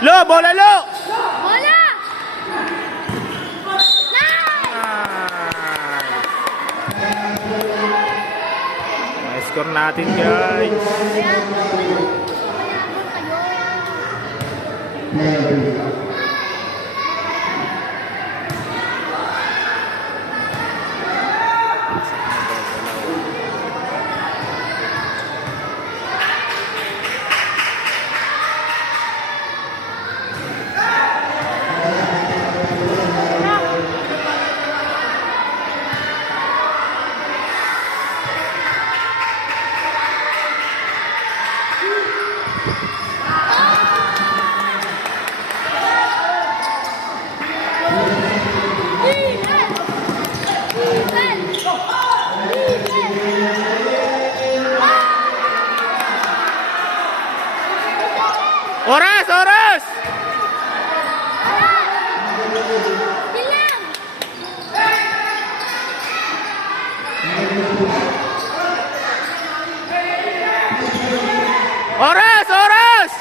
Lo, bola lo! Bola! Nice score natin, guys. Oras! Oras! Bilang! Oras! Oras!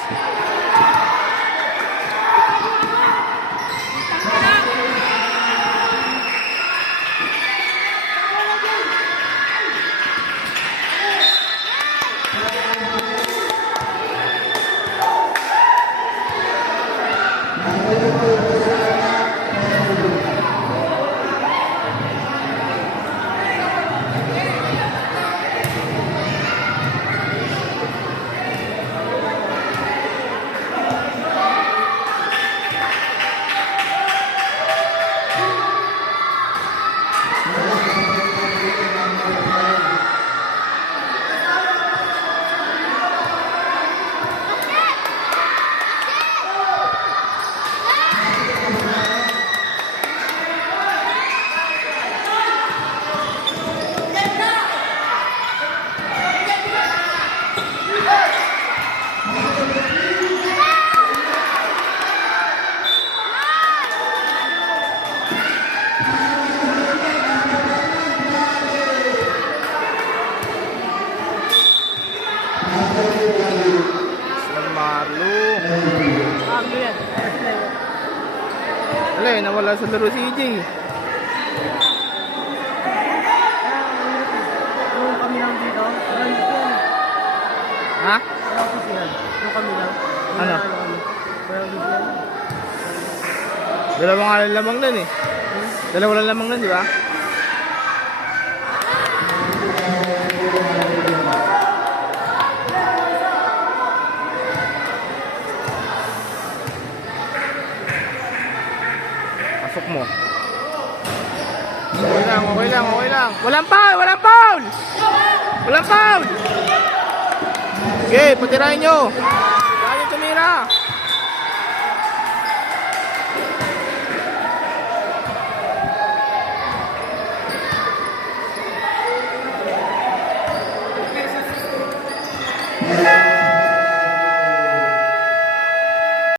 Wala eh, nawala sa laro si EJ. Yung kami lang dito, walang dito yan. Ha? Walang dito yan. Yung kami lang. Ano? Walang dito yan. Dalawa nga lang lamang nun eh. Dalawa lang lamang nun, di ba? Pasok mo. Okay lang, okay lang, okay lang. Walang foul! Walang foul! Walang foul! Okay, patirahin nyo.